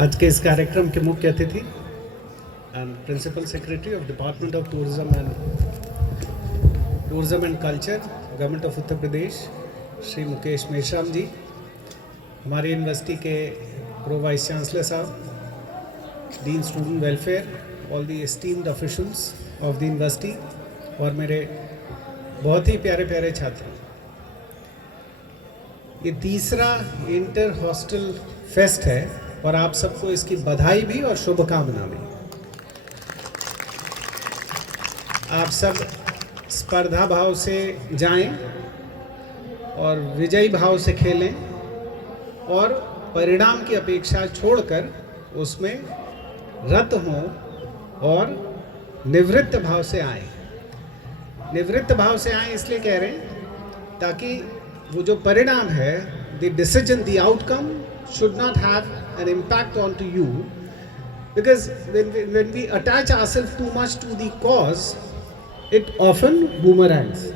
आज के इस कार्यक्रम के मुख्य अतिथि and principal secretary of department of tourism and culture, government of Uttar Pradesh, Shri Mukesh Meshram ji, हमारी यूनिवर्सिटी के प्रो वाइस चांसलर साहब, dean student welfare, all the esteemed officials of the university और मेरे बहुत ही प्यारे प्यारे छात्र। ये तीसरा इंटर हॉस्टल फेस्ट है और आप सबको इसकी बधाई भी और शुभकामना भी। आप सब स्पर्धा भाव से जाएं और विजयी भाव से खेलें और परिणाम की अपेक्षा छोड़कर उसमें रत हों और निवृत्त भाव से आएं। निवृत्त भाव से आएं इसलिए कह रहे हैं ताकि वो जो परिणाम है, the decision, the outcome should not have an impact onto you, because when we attach ourselves too much to the cause, it often boomerangs,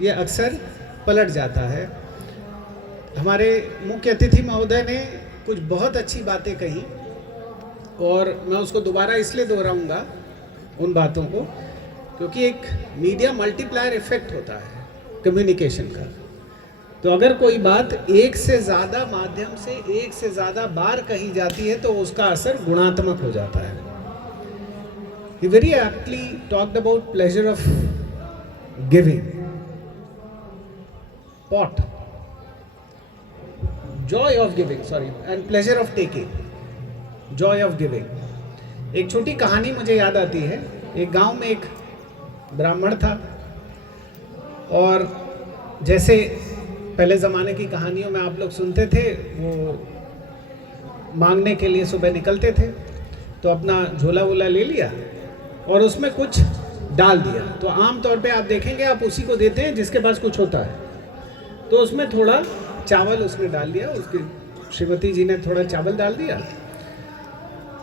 ये अक्सर पलट जाता है। हमारे मुख्य अतिथि महोदय ने कुछ बहुत अच्छी बातें कही और मैं उसको दोबारा इसलिए दोहराऊंगा उन बातों को क्योंकि एक मीडिया मल्टीप्लायर इफेक्ट होता है कम्युनिकेशन का। तो अगर कोई बात एक से ज़्यादा माध्यम से एक से ज़्यादा बार कही जाती है तो उसका असर गुणात्मक हो जाता है। He very aptly talked about pleasure of giving, pot, joy of giving, sorry, and pleasure of taking, joy of giving। एक छोटी कहानी मुझे याद आती है। एक गांव में एक ब्राह्मण था और जैसे पहले ज़माने की कहानियों में आप लोग सुनते थे, वो मांगने के लिए सुबह निकलते थे तो अपना झोला वोला ले लिया और उसमें कुछ डाल दिया। तो आम तौर पे आप देखेंगे आप उसी को देते हैं जिसके पास कुछ होता है। तो उसमें थोड़ा चावल उसने डाल दिया, उसकी श्रीमती जी ने थोड़ा चावल डाल दिया,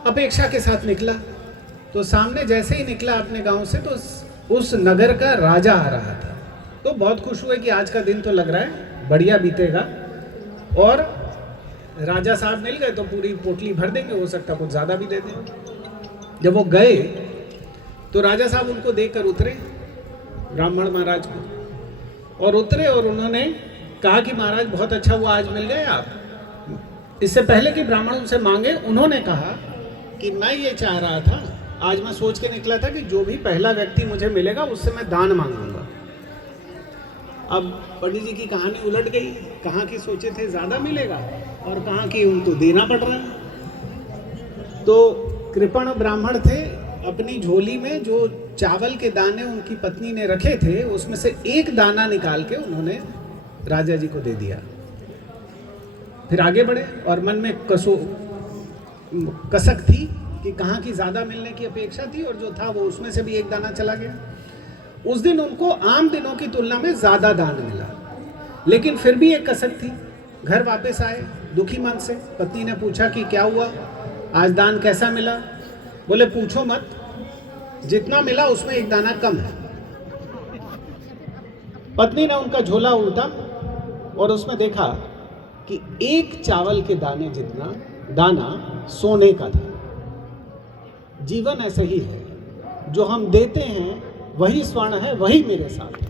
अपेक्षा के साथ निकला। तो सामने जैसे ही निकला अपने गाँव से तो उस नगर का राजा आ रहा था। तो बहुत खुश हुए कि आज का दिन तो लग रहा है बढ़िया बीतेगा और राजा साहब मिल गए तो पूरी पोटली भर देंगे, हो सकता कुछ ज़्यादा भी दे दें। जब वो गए तो राजा साहब उनको देखकर उतरे, ब्राह्मण महाराज को, और उतरे और उन्होंने कहा कि महाराज बहुत अच्छा हुआ आज मिल गए आप। इससे पहले कि ब्राह्मण उनसे मांगे, उन्होंने कहा कि मैं ये चाह रहा था, आज मैं सोच के निकला था कि जो भी पहला व्यक्ति मुझे मिलेगा उससे मैं दान मांगूंगा। अब पंडित जी की कहानी उलट गई, कहाँ की सोचे थे ज़्यादा मिलेगा और कहाँ की उनको देना पड़ रहा है। तो कृपण ब्राह्मण थे, अपनी झोली में जो चावल के दाने उनकी पत्नी ने रखे थे उसमें से एक दाना निकाल के उन्होंने राजा जी को दे दिया। फिर आगे बढ़े और मन में कसक थी कि कहाँ की ज़्यादा मिलने की अपेक्षा थी और जो था वो उसमें से भी एक दाना चला गया। उस दिन उनको आम दिनों की तुलना में ज़्यादा दान मिला, लेकिन फिर भी एक कसक थी। घर वापस आए दुखी मन से। पत्नी ने पूछा कि क्या हुआ, आज दान कैसा मिला? बोले पूछो मत, जितना मिला उसमें एक दाना कम है। पत्नी ने उनका झोला उल्टा और उसमें देखा कि एक चावल के दाने जितना दाना सोने का था। जीवन ऐसा ही है, जो हम देते हैं वही स्वर्ण है, वही मेरे साथ है।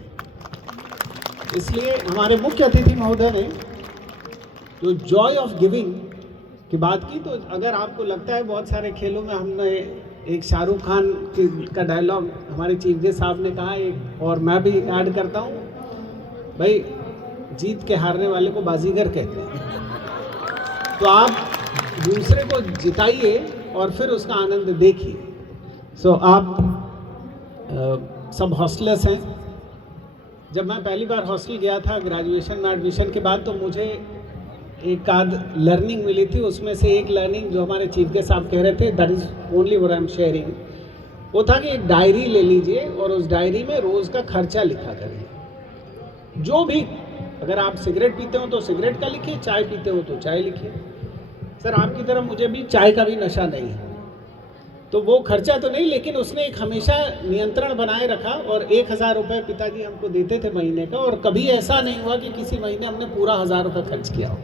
इसलिए हमारे मुख्य अतिथि महोदय ने जो जॉय ऑफ गिविंग की बात की, तो अगर आपको लगता है बहुत सारे खेलों में हमने एक शाहरुख खान का डायलॉग हमारे चीफ गेस्ट साहब ने कहा, एक और मैं भी ऐड करता हूँ, भाई जीत के हारने वाले को बाजीगर कहते हैं। तो आप दूसरे को जिताइए और फिर उसका आनंद देखिए। सो आप सब हॉस्टलर्स हैं। जब मैं पहली बार हॉस्टल गया था ग्रेजुएशन में एडमिशन के बाद, तो मुझे एक आध लर्निंग मिली थी। उसमें से एक लर्निंग जो हमारे चीफ गेस्ट साहब कह रहे थे, that is only what I am sharing, वो था कि एक डायरी ले लीजिए और उस डायरी में रोज़ का खर्चा लिखा करिए। जो भी, अगर आप सिगरेट पीते हो तो सिगरेट का लिखिए, चाय पीते हो तो चाय लिखिए। सर आपकी तरह मुझे भी चाय का भी नशा नहीं है, तो वो खर्चा तो नहीं, लेकिन उसने एक हमेशा नियंत्रण बनाए रखा। और 1000 रुपये पिताजी हमको देते थे महीने का, और कभी ऐसा नहीं हुआ कि किसी महीने हमने पूरा 1000 रुपये खर्च किया हो।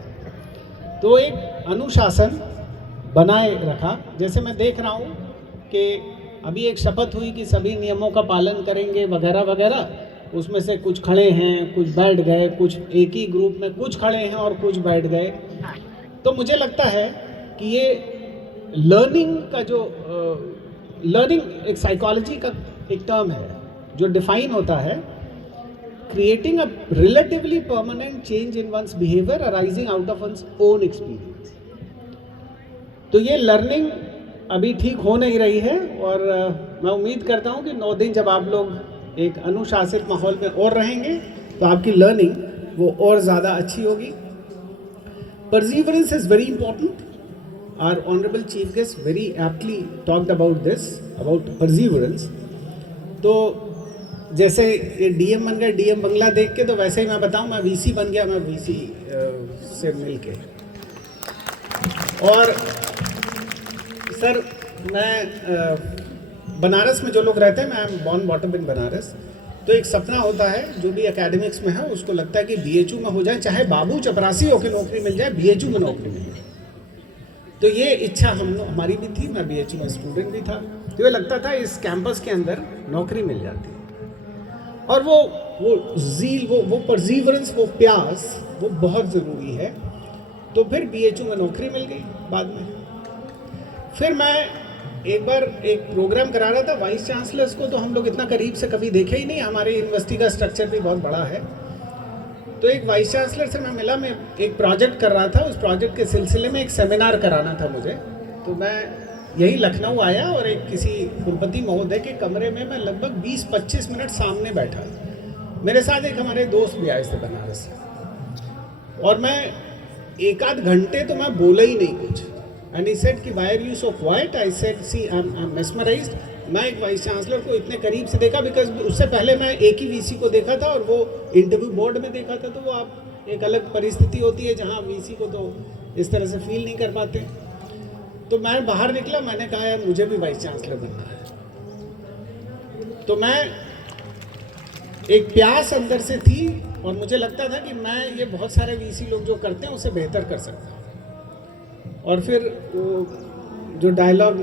तो एक अनुशासन बनाए रखा। जैसे मैं देख रहा हूँ कि अभी एक शपथ हुई कि सभी नियमों का पालन करेंगे वगैरह वगैरह, उसमें से कुछ खड़े हैं, कुछ बैठ गए, कुछ एक ही ग्रुप में कुछ खड़े हैं और कुछ बैठ गए। तो मुझे लगता है कि ये लर्निंग का जो लर्निंग एक साइकोलॉजी का एक टर्म है जो डिफाइन होता है, creating a relatively permanent change in one's behaviour arising out of one's own experience. तो ये लर्निंग अभी ठीक हो नहीं रही है और मैं उम्मीद करता हूँ कि 9 दिन जब आप लोग एक अनुशासित माहौल में और रहेंगे तो आपकी लर्निंग वो और ज़्यादा अच्छी होगी। Perseverance is very important. Our honourable chief guest very aptly talked about this, about perseverance. तो जैसे ये डीएम बन गया, डीएम बंगला देख के, तो वैसे ही मैं बताऊं मैं वीसी बन गया, मैं वीसी से मिल के। और सर मैं बनारस में जो लोग रहते हैं, मैं I am born bottom in Banaras, तो एक सपना होता है जो भी एकेडमिक्स में है उसको लगता है कि बीएचयू में हो जाए, चाहे बाबू चपरासी होकर नौकरी मिल जाए, बीएचयू में नौकरी मिल जाए। तो ये इच्छा हमारी भी थी, मैं बीएचयू में स्टूडेंट भी था, तो ये लगता था इस कैंपस के अंदर नौकरी मिल जाती। और वो जील, वो परसिवरेंस, वो प्यास, वो बहुत ज़रूरी है। तो फिर बीएचयू में नौकरी मिल गई बाद में। फिर मैं एक बार एक प्रोग्राम करा रहा था वाइस चांसलर्स को, तो हम लोग इतना करीब से कभी देखे ही नहीं, हमारे यूनिवर्सिटी का स्ट्रक्चर भी बहुत बड़ा है। तो एक वाइस चांसलर से मैं मिला, मैं एक प्रोजेक्ट कर रहा था, उस प्रोजेक्ट के सिलसिले में एक सेमिनार कराना था मुझे। तो मैं यही लखनऊ आया और एक किसी कुलपति महोदय के कमरे में मैं लगभग 20-25 मिनट सामने बैठा। मेरे साथ एक हमारे दोस्त भी आए थे बनारस से, और मैं एक आध घंटे तो मैं बोला ही नहीं कुछ। एंड ही सेड कि why are you so quiet? I said see I am mesmerised. मैं एक वाइस चांसलर को इतने करीब से देखा, बिकॉज उससे पहले मैं एक ही वीसी को देखा था और वो इंटरव्यू बोर्ड में देखा था। तो वो आप एक अलग परिस्थिति होती है जहाँ वीसी को तो इस तरह से फील नहीं कर पाते। तो मैं बाहर निकला, मैंने कहा यार मुझे भी वाइस चांसलर बनना है। तो मैं एक प्यास अंदर से थी और मुझे लगता था कि मैं ये बहुत सारे वीसी लोग जो करते हैं उससे बेहतर कर सकता हूँ। और फिर वो जो डायलॉग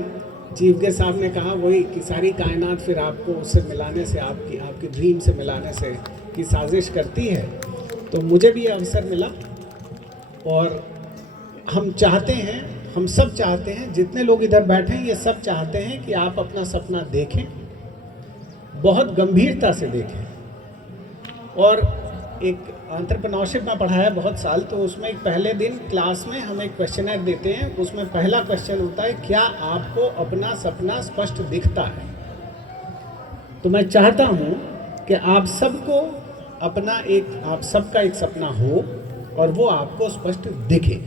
चीफ गेस्ट साहब ने कहा वही कि सारी कायनात फिर आपको उससे मिलाने से, आपकी ड्रीम से मिलाने से की साजिश करती है। तो मुझे भी ये अवसर मिला और हम चाहते हैं, हम सब चाहते हैं, जितने लोग इधर बैठे हैं ये सब चाहते हैं कि आप अपना सपना देखें, बहुत गंभीरता से देखें। और एक एंटरप्रेन्योरशिप में पढ़ाया बहुत साल, तो उसमें एक पहले दिन क्लास में हम एक क्वेश्चनर देते हैं। उसमें पहला क्वेश्चन होता है, क्या आपको अपना सपना स्पष्ट दिखता है? तो मैं चाहता हूँ कि आप सबको अपना आप सबका एक सपना हो और वो आपको स्पष्ट दिखे।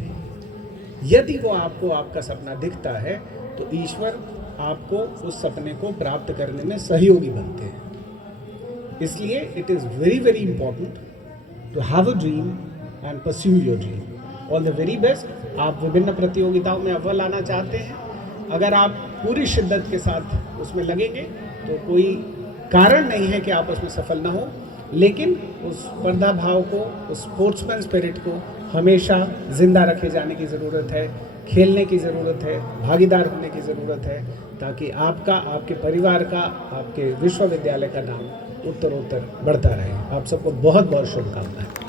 यदि वो आपको आपका सपना दिखता है तो ईश्वर आपको उस सपने को प्राप्त करने में सहयोगी बनते हैं। इसलिए it is very very important to have a dream and pursue your dream. All the very best. आप विभिन्न प्रतियोगिताओं में अव्वल आना चाहते हैं, अगर आप पूरी शिद्दत के साथ उसमें लगेंगे तो कोई कारण नहीं है कि आप उसमें सफल ना हो। लेकिन उस स्पर्धा भाव को, उस स्पोर्ट्समैन स्पिरिट को हमेशा जिंदा रखे जाने की ज़रूरत है, खेलने की ज़रूरत है, भागीदार होने की ज़रूरत है, ताकि आपका, आपके परिवार का, आपके विश्वविद्यालय का नाम उत्तरोत्तर बढ़ता रहे। आप सबको बहुत बहुत शुभकामनाएं।